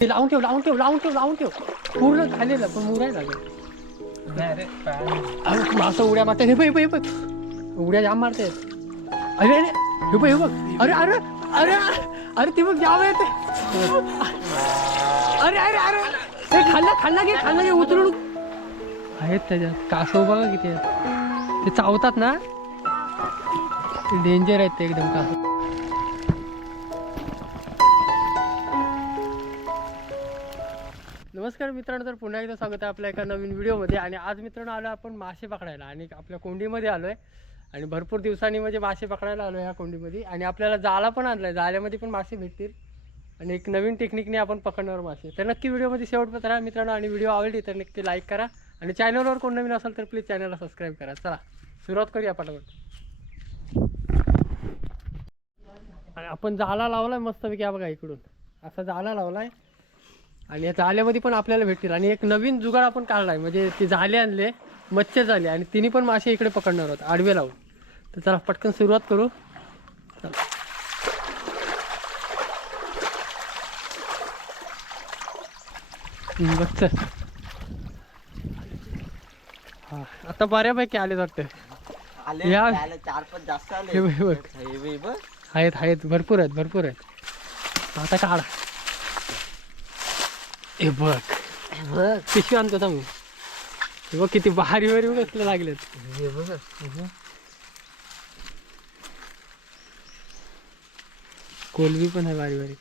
ते लावून ठेव लावून ठेव लावून ठेव लावून ठेव. पूर्ण खाल्लेलं पण मुराय पाय अरे मासं उड्या मारतात हे बघ हे बघ हे बघ. उड्या जाम मारतात अरे अरे हे बघ हे बघ. अरे अरे अरे अरे ते बघ जाम येते अरे अरे अरे हे खाल्ला खाल्ला घे खाल्ला घे उतरून. आहेत त्याच्यात. कासव बघा किती आहेत. ते चावतात ना? डेंजर आहेत ते एकदम कासव. नमस्कार मित्रांनो तर पुन्हा एकदा स्वागत आहे आपल्या एका नवीन व्हिडिओमध्ये. आणि आज मित्रांनो आलो आपण मासे पकडायला. आणि आपल्या कोंडीमध्ये आलो आहे आणि भरपूर दिवसांनी म्हणजे मासे पकडायला आलो ह्या कोंडीमध्ये. आणि आपल्याला जाळा पण आणला आहे जाळ्यामध्ये पण मासे भेटतील. आणि एक नवीन टेक्निकने आपण पकडणार मासे. तर नक्की व्हिडिओमध्ये शेवटपर्यंत राहा मित्रांनो. आणि व्हिडिओ आवडली तर नक्की लाईक करा. आणि चॅनलवर कोण नवीन असेल तर प्लीज चॅनलला सबस्क्राईब करा. चला सुरुवात करूया पटापट. आणि आपण जाळा आहे मस्तपैकी. बघा इकडून. असा जाळा लावलाय. आणि या जाळ्यामध्ये पण आपल्याला भेटतील. आणि एक नवीन जुगाड आपण काढलाय. म्हणजे ते जाळे आणले मच्छर झाले. आणि तिन्ही पण मासे इकडे पकडणार आहोत आडवे लावून. तर चला पटकन सुरुवात करू. चला. बघ हा आता बऱ्यापैकी आले वाटतं. आहेत आहेत. भरपूर आहेत भरपूर आहेत. आता काढा. हे बघ. बघ. पिशवी आणतो मी. हे बघ किती भारी भारी कसले लागलेत. हे बघ. कोलबी पण आहे बारी बारी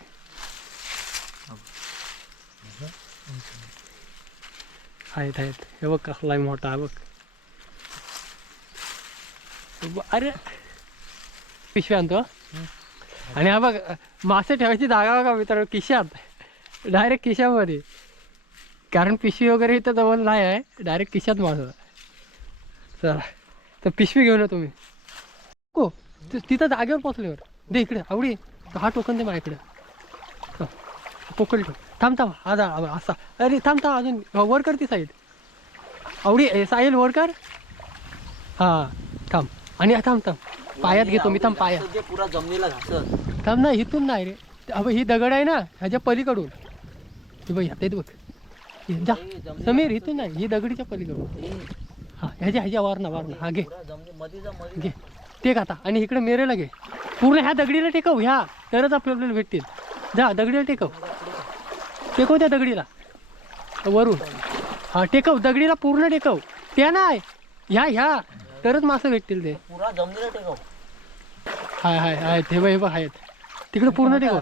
आहेत आहेत. हे बघ कसला मोठा बघ. अरे. पिशवी आणतो. आणि हा बघ मासे ठेवायची जागा बघा मित्रांनो खिशात डायरेक्ट खिशामध्ये. कारण पिशवी वगैरे इथं जवळ नाही आहे. डायरेक्ट खिशात माझं. चला. तर पिशवी घेऊन या तुम्ही. को ति- तिथं जागेवर पोचल्यावर दे इकडे आवडी. हा टोकन दे माझ्याकडे. हा, पोकळ ठेव. थांब थांब. हा जा हा, असा. अरे थांब थांब. अजून हा, वर कर ती साईड आवडी ए, साहिल वर कर. हां थांब. आणि हा, थांब थांब. पायात घेतो मी थांब पायात. पुरा जमलेला थांब ना इथून नाही रे. अबे ही दगड आहे ना ह्याच्या पलीकडून. हे बघ ह्यात बघ. हे जा. हे समीर इथून नाही ही दगडीच्या पलीकडून. हे ह्याच्या ह्याच्या वर ना वर ना हा घे घे. टेक आता आणि इकडे मेरेला घे. पूर्ण ह्या दगडीला टेकव ह्या. तरच आपल्याला भेटतील. जा दगडीला टेकव. टेकव त्या दगडीला. वरून. हा टेकव दगडीला पूर्ण टेकव. त्या नाही. ह्या ह्या. तरच मासे भेटतील ते. पुरा जमलेला टेकव. हाय हाय हाय. हे बघ हे बघ आहेत. तिकडे पूर्ण टेकव.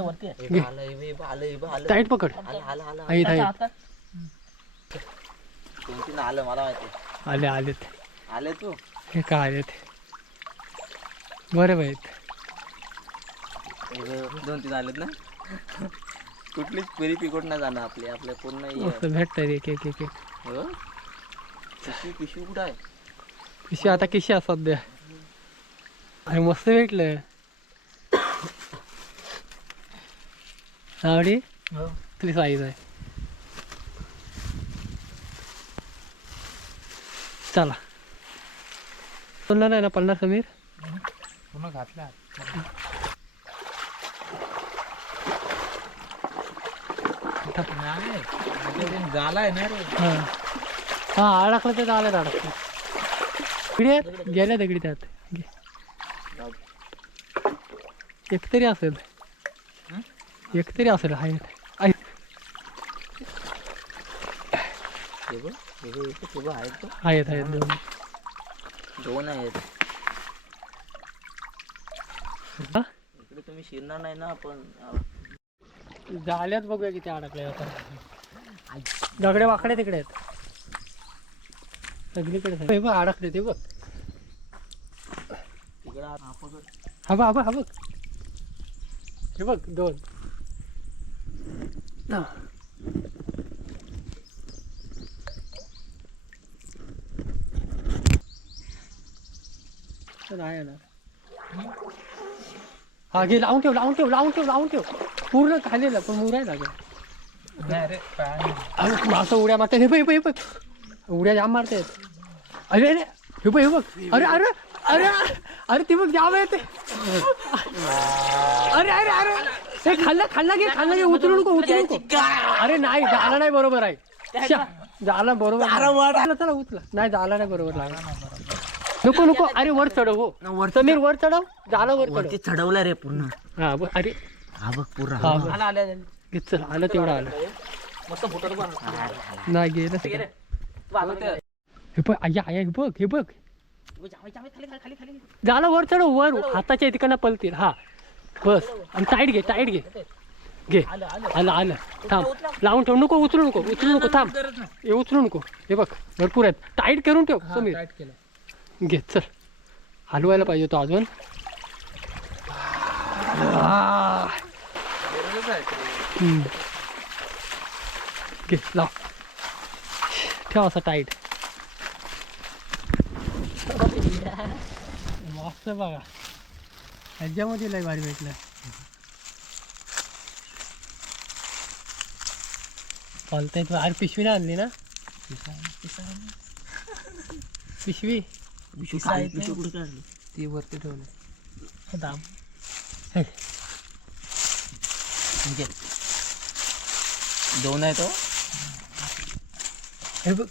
अरे, वरती आहे. घे. टाईट पकड. आलं आलं आलं आहेत आहेत दोन तीन आलं मला माहिती आले आलेत. आले तू? हे आलेत? बरे हे बघ, दोन तीन आलेत ना? कुठलीच पेरी पिकोट नाही जाणार आपली आपल्या पूर्ण हे मस्त भेटत एक एक एक एक. आहे. हो? पिशवी पिशवी कुठं आहे? पिशी आता किशी आहे सध्या? अरे मस्त भेटलं आवडी? हो. तुझी साईज आहे चला. बोलला नाही ना पन्नास समीर? पूर्ण घातला. नाही झाला आहे. ना रे. हां. हां अडकलं तर आलं अडकलं आहेत गेल्या दगडी त्यात. घे. एक तरी असेल? एक तरी असेल. हे हे हे बघ आहेत. आहेत दोन दोन आहेत हा? इकडे तुम्ही शिरणार नाही ना आपण झाल्यात बघूया किती अडकले आता दगडे वाकडे तिकडे आहेत सगळीकडे आहेत. हे बघ अडकले ते बघ तिकडे हा बघ हा बघ हा बघ हे बघ दोन हा. तर आहे ना हा घे लावून ठेव लावून ठेव लावून ठेव लावून ठेव पूर्ण खाल्लेलं पण मुराय लागेल नाही मासं उड्या मारतात हे बघ हे बघ उड्या जाम मारतात अरे अरे हे बघ हे बघ अरे अरे अरे अरे ते बघ जाम येते अरे अरे अरे ए, खाल्ला खाल्ला घे खाल्ला घे उचलू नको उचलू नको. अरे नाही झाला नाही बरोबर आहे. झाला बरोबर नाही. चला चला उचला. नाही झाला नाही बरोबर लागला. नको नको. अरे वर चढव हो. समीर वर चढव. झाला वर चढव. वरती चढवलं रे पूर्ण. हा ब- अरे. हा बघ पूर्ण. हा बघ. घे, चल आलं तेवढं आलं. नाही गेलं सगळं. हे बघ आया आया हे बघ हे बघ. झालं वर चढव वर. हाताच्या इतकांना पलतील. हा. बस. आणि टाईट घे टाईट घे. घे. आलं आलं. थांब. लावून ठेव. नको उचलू नको. उचलू नको. थांब. हे उचलू नको. हे बघ भरपूर आहेत. टाईट करून ठेव समीर. घे चल. हलवायला पाहिजे तो अजून. घे लाव. ठेव असं टाईट मस्त बघा. ह्याच्यामध्ये लय भारी भेटलं. चालतंय तू. अरे पिशवी नाही आणली ना? पिशवी? ती वरती ठेवली. दाम हे, दोन आहे तो हे बघ.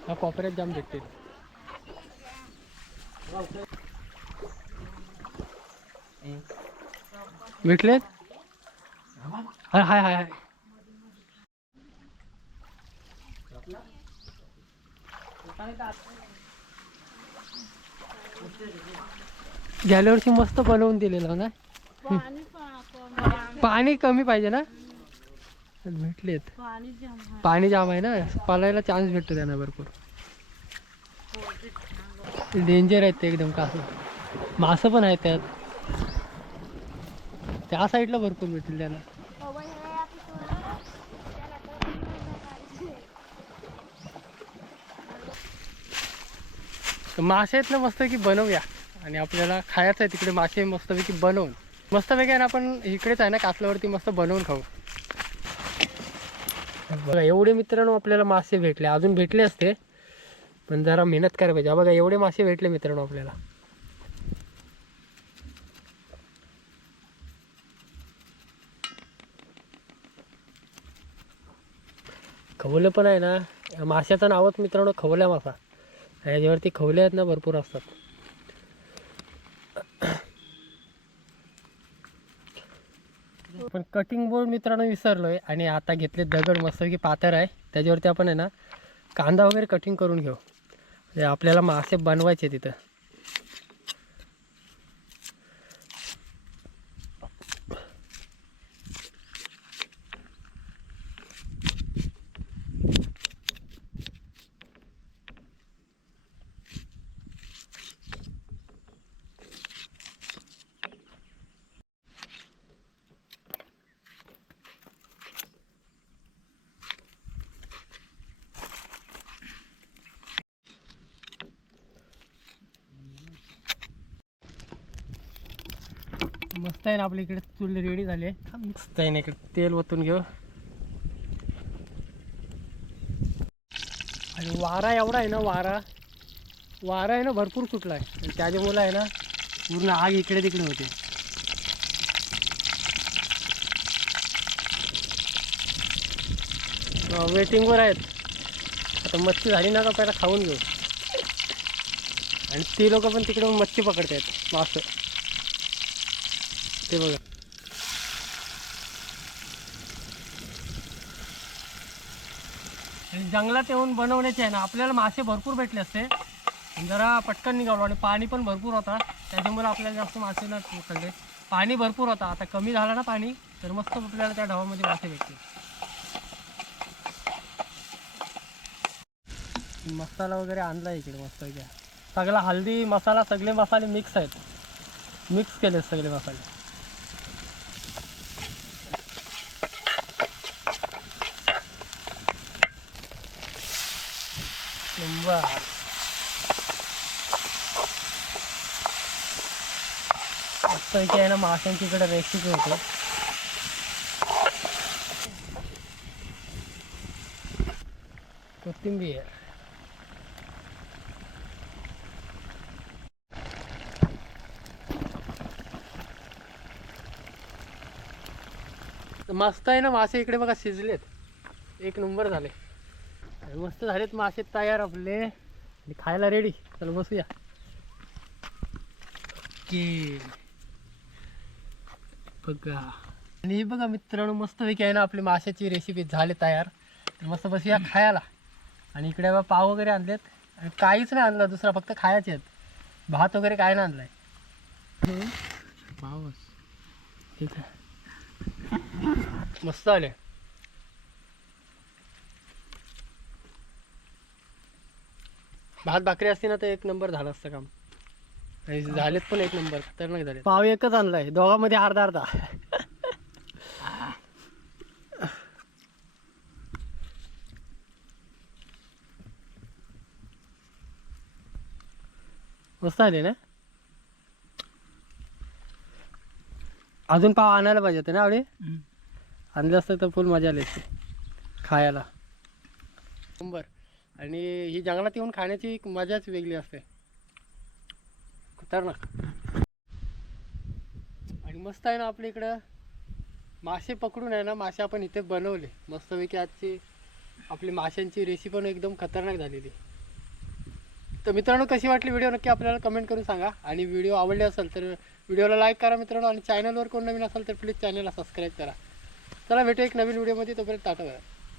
हा कॉपऱ्यात जाम भेटते भेटलेत हाय हाय हाय हाय गेल्या वर्षी मस्त बनवून दिलेलं ना। पाणी कमी पाहिजे ना। भेटलेत. पाणी जाम आहे ना? पालायला चान्स भेटतो त्यांना भरपूर. डेंजर आहेत ते एकदम कासं मासं पण आहेत त्यात. त्या साईडला भरपूर भेटतील त्यांना. तर मासे आहेत ना मस्तपैकी बनवूया. आणि आपल्याला खायचं आहे तिकडे मासे मस्तपैकी बनवून. मस्तपैकी आहे ना आपण इकडेच आहे ना कासल्यावरती मस्त बनवून खाऊ. बघा एवढे मित्रांनो आपल्याला मासे भेटले. अजून भेटले असते पण जरा मेहनत करायला पाहिजे. बघा एवढे मासे भेटले मित्रांनो आपल्याला. खवलं पण आहे ना. माशाचं नावच मित्रांनो खवल्या मासा. याच्यावरती खवले आहेत ना भरपूर असतात. पण कटिंग बोर्ड मित्रांनो विसरलोय आणि आता घेतले दगड मस्तपैकी पातर आहे. त्याच्यावरती आपण आहे ना कांदा वगैरे कटिंग करून घेऊ. म्हणजे आपल्याला मासे बनवायचे तिथं. मस्त आहे ना आपल्या इकडे चूल रेडी झाले मस्त आहे ना इकडे तेल ओतून घेऊ. आणि वारा एवढा आहे ना वारा. वारा आहे ना भरपूर सुटला आहे. आणि त्याच्यामुळं आहे ना पूर्ण आग इकडे तिकडे होते. वेटिंगवर आहेत. आता मच्छी झाली ना का पहिला खाऊन घेऊ. आणि ती लोक पण तिकडे मच्छी पकडतायत. मासं ते बघा. आणि जंगलात येऊन बनवण्याचे आहे ना आपल्याला मासे भरपूर भेटले असते. जरा पटकन निघालो आणि पाणी पण भरपूर होता. त्याच्यामुळे आपल्याला जास्त मासे न पकडले पाणी भरपूर होता. आता कमी झाला ना पाणी तर मस्त आपल्याला त्या ढवामध्ये मासे भेटते मसाला वगैरे आणला इकडे मस्त सगळा हल्दी मसाला सगळे मसाले मिक्स आहेत. मिक्स केले सगळे मसाले. बर आता इथे आहे ना माशांची इकडे रेसिपी होते कोथिंबीर. मस्त आहे ना मासे इकडे बघा शिजलेत. एक नंबर झाले. मस्त झालेत मासे तयार आपले. आणि खायला रेडी चल बसूया. की बघा. आणि बघा मित्रांनो मस्तपैकी आहे ना आपली माशाची रेसिपी झाली तयार. तर मस्त बसूया खायला. आणि इकडे बा पाव वगैरे आणलेत. आणि काहीच नाही आणलं दुसरा फक्त खायचे आहेत. भात वगैरे काय नाही आणलाय. पावच ठीक आहे मस्त आले. भात भाकरी असते ना तर एक नंबर झालं असतं काम. आणि झालेत पण एक नंबर खतरनाक झाले पाव एकच आणलाय दोघांमध्ये अर्धा अर्धा. मस्त आले ना? अजून पाव आणायला पाहिजे होते ना आवडे? आणलं असतं तर फुल मजा आली असती खायला. नंबर. आणि ही जंगलात येऊन खाण्याची एक मजाच वेगळी असते. खतरनाक. आणि मस्त आहे ना आपल्या इकडं. मासे पकडून आहे ना मासे आपण इथे बनवले. मस्तपैकी आजची आपली माशांची रेसिपी पण एकदम खतरनाक झालेली. तर मित्रांनो कशी वाटली व्हिडिओ नक्की आपल्याला कमेंट करून सांगा. आणि व्हिडिओ आवडले असेल तर व्हिडिओला लाईक करा मित्रांनो. आणि चॅनलवर कोण नवीन असेल तर प्लीज चॅनलला सबस्क्राईब करा. चला भेटू एक नवीन व्हिडिओमध्ये तोपर्यंत टाटा करा